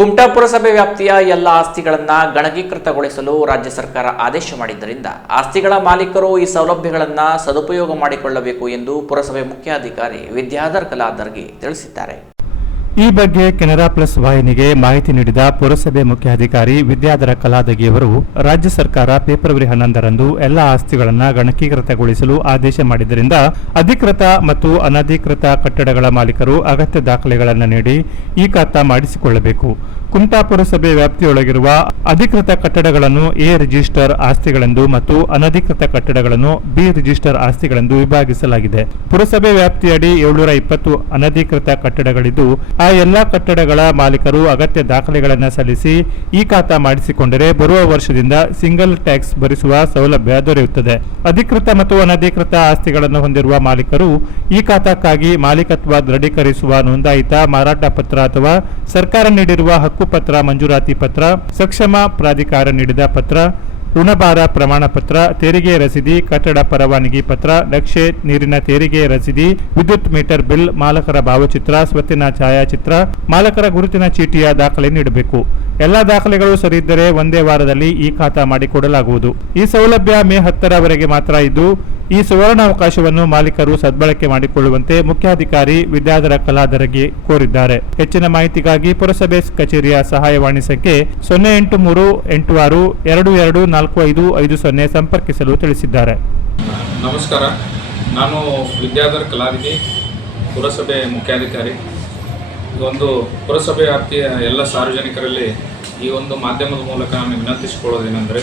ಕುಮಟಾ ಪುರಸಭೆ ವ್ಯಾಪ್ತಿಯ ಎಲ್ಲ ಆಸ್ತಿಗಳನ್ನು ಗಣಕೀಕೃತಗೊಳಿಸಲು ರಾಜ್ಯ ಸರ್ಕಾರ ಆದೇಶ ಮಾಡಿದ್ದರಿಂದ ಆಸ್ತಿಗಳ ಮಾಲೀಕರು ಈ ಸೌಲಭ್ಯಗಳನ್ನು ಸದುಪಯೋಗ ಮಾಡಿಕೊಳ್ಳಬೇಕು ಎಂದು ಪುರಸಭೆ ಮುಖ್ಯಾಧಿಕಾರಿ ವಿದ್ಯಾಧರ್ ಕಲಾದರ್ಗಿ ತಿಳಿಸಿದ್ದಾರೆ. ಈ ಬಗ್ಗೆ ಕೆನರಾ ಪ್ಲಸ್ ವಾಹಿನಿಗೆ ಮಾಹಿತಿ ನೀಡಿದ ಪುರಸಭೆ ಮುಖ್ಯಾಧಿಕಾರಿ ವಿದ್ಯಾಧರ ಕಲಾದಗಿಯವರು ರಾಜ್ಯ ಸರ್ಕಾರ ಫೆಬ್ರವರಿ 11ರಂದು ಎಲ್ಲ ಆಸ್ತಿಗಳನ್ನು ಗಣಕೀಕೃತಗೊಳಿಸಲು ಆದೇಶ ಮಾಡಿದ್ದರಿಂದ ಅಧಿಕೃತ ಮತ್ತು ಅನಧಿಕೃತ ಕಟ್ಟಡಗಳ ಮಾಲೀಕರು ಅಗತ್ಯ ದಾಖಲೆಗಳನ್ನು ನೀಡಿ ಈ ಖಾತಾ ಮಾಡಿಸಿಕೊಳ್ಳಬೇಕು. ಕುಮಟಾ ಪುರಸಭೆ ವ್ಯಾಪ್ತಿಯೊಳಗಿರುವ ಅಧಿಕೃತ ಕಟ್ಟಡಗಳನ್ನು ಎ ರಿಜಿಸ್ಟರ್ ಆಸ್ತಿಗಳೆಂದು ಮತ್ತು ಅನಧಿಕೃತ ಕಟ್ಟಡಗಳನ್ನು ಬಿ ರಿಜಿಸ್ಟರ್ ಆಸ್ತಿಗಳೆಂದು ವಿಭಾಗಿಸಲಾಗಿದೆ. ಪುರಸಭೆ ವ್ಯಾಪ್ತಿಯಡಿ 720 ಅನಧಿಕೃತ ಕಟ್ಟಡಗಳಿದ್ದು ಆ ಎಲ್ಲಾ ಕಟ್ಟಡಗಳ ಮಾಲೀಕರು ಅಗತ್ಯ ದಾಖಲೆಗಳನ್ನು ಸಲ್ಲಿಸಿ ಈ ಖಾತಾ ಮಾಡಿಸಿಕೊಂಡರೆ ಬರುವ ವರ್ಷದಿಂದ ಸಿಂಗಲ್ ಟ್ಯಾಕ್ಸ್ ಭರಿಸುವ ಸೌಲಭ್ಯ ದೊರೆಯುತ್ತದೆ. ಅಧಿಕೃತ ಮತ್ತು ಅನಧಿಕೃತ ಆಸ್ತಿಗಳನ್ನು ಹೊಂದಿರುವ ಮಾಲೀಕರು ಈ ಖಾತಾಕ್ಕಾಗಿ ಮಾಲೀಕತ್ವ ದೃಢೀಕರಿಸುವ ನೋಂದಾಯಿತ ಮಾರಾಟ ಪತ್ರ ಅಥವಾ ಸರ್ಕಾರ ನೀಡಿರುವ ಹಕ್ಕುಪತ್ರ, ಮಂಜೂರಾತಿ ಪತ್ರ, ಸಕ್ಷಮ ಪ್ರಾಧಿಕಾರ ನೀಡಿದ ಪತ್ರ, ಋಣಭಾರ ಪ್ರಮಾಣ ಪತ್ರ, ತೆರಿಗೆ ರಸೀದಿ, ಕಟ್ಟಡ ಪರವಾನಗಿ ಪತ್ರ, ನಕ್ಷೆ, ನೀರಿನ ತೆರಿಗೆ ರಸೀದಿ, ವಿದ್ಯುತ್ ಮೀಟರ್ ಬಿಲ್, ಮಾಲಕರ ಭಾವಚಿತ್ರ, ಸ್ವತ್ತಿನ ಛಾಯಾಚಿತ್ರ, ಮಾಲಕರ ಗುರುತಿನ ಚೀಟಿಯ ದಾಖಲೆ ನೀಡಬೇಕು. ಎಲ್ಲಾ ದಾಖಲೆಗಳು ಸರಿಯಿದ್ದರೆ ಒಂದೇ ವಾರದಲ್ಲಿ ಈ ಖಾತಾ ಮಾಡಿಕೊಡಲಾಗುವುದು. ಈ ಸೌಲಭ್ಯ ಮೇ 10ರವರೆಗೆ ಮಾತ್ರ ಇದ್ದು ಈ ಸುವರ್ಣಾವಕಾಶವನ್ನು ಮಾಲೀಕರು ಸದ್ಬಳಕೆ ಮಾಡಿಕೊಳ್ಳುವಂತೆ ಮುಖ್ಯಾಧಿಕಾರಿ ವಿದ್ಯಾಧರ ಕಲಾದರ್ಗಿ ಕೋರಿದ್ದಾರೆ. ಹೆಚ್ಚಿನ ಮಾಹಿತಿಗಾಗಿ ಪುರಸಭೆ ಕಚೇರಿಯ ಸಹಾಯವಾಣಿ ಸಂಖ್ಯೆ 083862245550 ಸಂಪರ್ಕಿಸಲು ತಿಳಿಸಿದ್ದಾರೆ. ನಮಸ್ಕಾರ, ನಾನು ವಿದ್ಯಾಧರ ಕಲಾದರ್ಗಿ, ಪುರಸಭೆ ಮುಖ್ಯಾಧಿಕಾರಿ. ಒಂದು ಪುರಸಭೆ ವ್ಯಾಪ್ತಿಯ ಎಲ್ಲ ಸಾರ್ವಜನಿಕರಲ್ಲಿ ಈ ಒಂದು ಮಾಧ್ಯಮದ ಮೂಲಕ ನಾನು ವಿನಂತಿಸಿಕೊಳ್ಳೋದೇನೆಂದರೆ,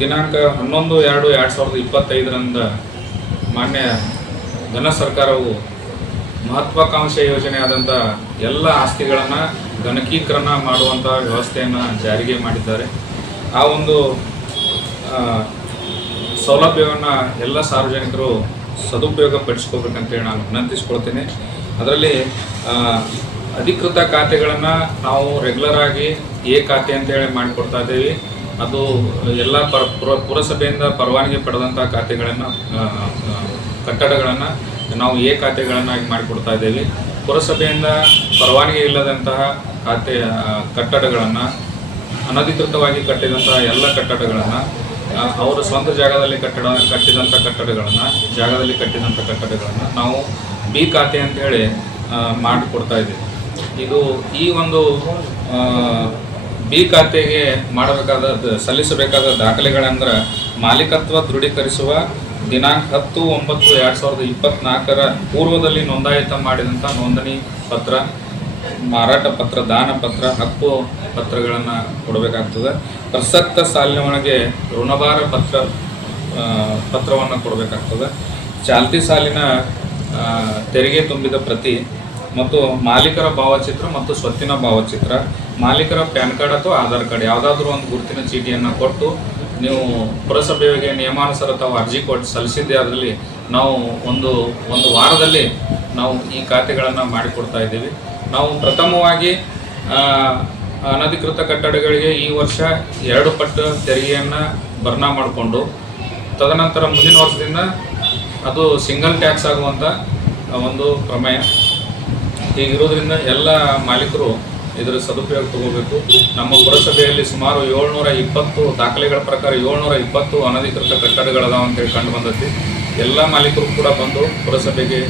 ದಿನಾಂಕ 11/2/2025ರಂದ ಮಾನ್ಯ ಘನ ಸರ್ಕಾರವು ಮಹತ್ವಾಕಾಂಕ್ಷೆ ಯೋಜನೆಯಾದಂಥ ಎಲ್ಲ ಆಸ್ತಿಗಳನ್ನು ಗಣಕೀಕರಣ ಮಾಡುವಂಥ ವ್ಯವಸ್ಥೆಯನ್ನು ಜಾರಿಗೆ ಮಾಡಿದ್ದಾರೆ. ಆ ಒಂದು ಸೌಲಭ್ಯವನ್ನು ಎಲ್ಲ ಸಾರ್ವಜನಿಕರು ಸದುಪಯೋಗ ಪಡಿಸ್ಕೋಬೇಕಂತೇಳಿ ನಾನು ವಿನಂತಿಸ್ಕೊಳ್ತೀನಿ. ಅದರಲ್ಲಿ ಅಧಿಕೃತ ಖಾತೆಗಳನ್ನು ನಾವು ರೆಗ್ಯುಲರ್ ಆಗಿ ಎ ಖಾತೆ ಅಂತೇಳಿ ಮಾಡಿಕೊಡ್ತಾ ಇದ್ದೀವಿ. ಅದು ಎಲ್ಲ ಪುರಸಭೆಯಿಂದ ಪರವಾನಗಿ ಪಡೆದಂಥ ಖಾತೆಗಳನ್ನು, ಕಟ್ಟಡಗಳನ್ನು ನಾವು ಎ ಖಾತೆಗಳನ್ನಾಗಿ ಮಾಡಿಕೊಡ್ತಾ ಇದ್ದೀವಿ. ಪುರಸಭೆಯಿಂದ ಪರವಾನಗಿ ಇಲ್ಲದಂತಹ ಕಟ್ಟಡಗಳನ್ನು, ಅನಧಿಕೃತವಾಗಿ ಕಟ್ಟಿದಂತಹ ಎಲ್ಲ ಕಟ್ಟಡಗಳನ್ನು, ಅವರ ಸ್ವಂತ ಜಾಗದಲ್ಲಿ ಕಟ್ಟಿದಂಥ ಕಟ್ಟಡಗಳನ್ನು ನಾವು ಬಿ ಖಾತೆ ಅಂತೇಳಿ ಮಾಡಿಕೊಡ್ತಾ ಇದ್ದೀವಿ. ಈ ಒಂದು ಬಿ ಖಾತೆಗೆ ಸಲ್ಲಿಸಬೇಕಾದ ದಾಖಲೆಗಳಂದ್ರೆ ಮಾಲೀಕತ್ವ ದೃಢೀಕರಿಸುವ ದಿನಾಂಕ 10/9/2024 ಪೂರ್ವದಲ್ಲಿ ನೋಂದಾಯಿತ ಮಾಡಿದಂಥ ನೋಂದಣಿ ಪತ್ರ, ಮಾರಾಟ ಪತ್ರ, ದಾನ ಪತ್ರ, ಹಕ್ಕು ಪತ್ರಗಳನ್ನು ಕೊಡಬೇಕಾಗ್ತದೆ. ಪ್ರಸಕ್ತ ಸಾಲಿನ ಒಳಗೆ ಋಣಭಾರ ಪತ್ರವನ್ನು ಕೊಡಬೇಕಾಗ್ತದೆ. ಚಾಲ್ತಿ ಸಾಲಿನ ತೆರಿಗೆ ತುಂಬಿದ ಪ್ರತಿ ಮತ್ತು ಮಾಲೀಕರ ಭಾವಚಿತ್ರ ಮತ್ತು ಸ್ವತ್ತಿನ ಭಾವಚಿತ್ರ, ಮಾಲೀಕರ ಪ್ಯಾನ್ ಕಾರ್ಡ್ ಅಥವಾ ಆಧಾರ್ ಕಾರ್ಡ್ ಯಾವುದಾದ್ರೂ ಒಂದು ಗುರುತಿನ ಚೀಟಿಯನ್ನು ಕೊಟ್ಟು ನೀವು ಪುರಸಭೆಗೆ ನಿಯಮಾನುಸಾರ ತಾವು ಅರ್ಜಿ ಕೊಟ್ಟು ಸಲ್ಲಿಸಿದ್ದೆ. ಅದರಲ್ಲಿ ನಾವು ಒಂದು ವಾರದಲ್ಲಿ ನಾವು ಈ ಖಾತೆಗಳನ್ನು ಮಾಡಿಕೊಡ್ತಾ ಇದ್ದೀವಿ. ನಾವು ಪ್ರಥಮವಾಗಿ ಅನಧಿಕೃತ ಕಟ್ಟಡಗಳಿಗೆ ಈ ವರ್ಷ 2 ಪಟ್ಟು ತೆರಿಗೆಯನ್ನು ಭರ್ನಾ ಮಾಡಿಕೊಂಡು, ತದನಂತರ ಮುಂದಿನ ವರ್ಷದಿಂದ ಅದು ಸಿಂಗಲ್ ಟ್ಯಾಕ್ಸ್ ಆಗುವಂಥ ಒಂದು ಪ್ರಮೇಯ ಹೀಗಿರೋದ್ರಿಂದ ಎಲ್ಲ ಮಾಲೀಕರು ಇದರ ಸದುಪಯೋಗ ತಗೋಬೇಕು. ನಮ್ಮ ಪುರಸಭೆಯಲ್ಲಿ ಸುಮಾರು 720 ದಾಖಲೆಗಳ ಪ್ರಕಾರ 720 ಅನಧಿಕೃತ ಕಟ್ಟಡಗಳದಾವ ಅಂತೇಳಿ ಕಂಡು ಬಂದೈತಿ. ಎಲ್ಲ ಮಾಲೀಕರು ಕೂಡ ಬಂದು ಪುರಸಭೆಗೆ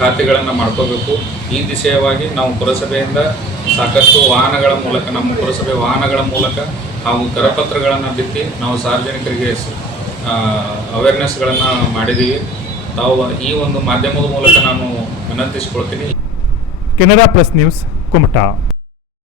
ಖಾತೆಗಳನ್ನು ಮಾಡ್ಕೋಬೇಕು. ಈ ದಿಶೆಯವಾಗಿ ನಾವು ಪುರಸಭೆಯಿಂದ ಸಾಕಷ್ಟು ನಮ್ಮ ಪುರಸಭೆ ವಾಹನಗಳ ಮೂಲಕ ಹಾಗೂ ಕರಪತ್ರಗಳನ್ನು ಬಿತ್ತಿ ನಾವು ಸಾರ್ವಜನಿಕರಿಗೆ ಅವೇರ್ನೆಸ್ಗಳನ್ನು ಮಾಡಿದ್ದೀವಿ. ತಾವು ಈ ಒಂದು ಮಾಧ್ಯಮದ ಮೂಲಕ ನಾನು ವಿನಂತಿಸಿಕೊಳ್ತೀನಿ. Canara plus news, Kumta.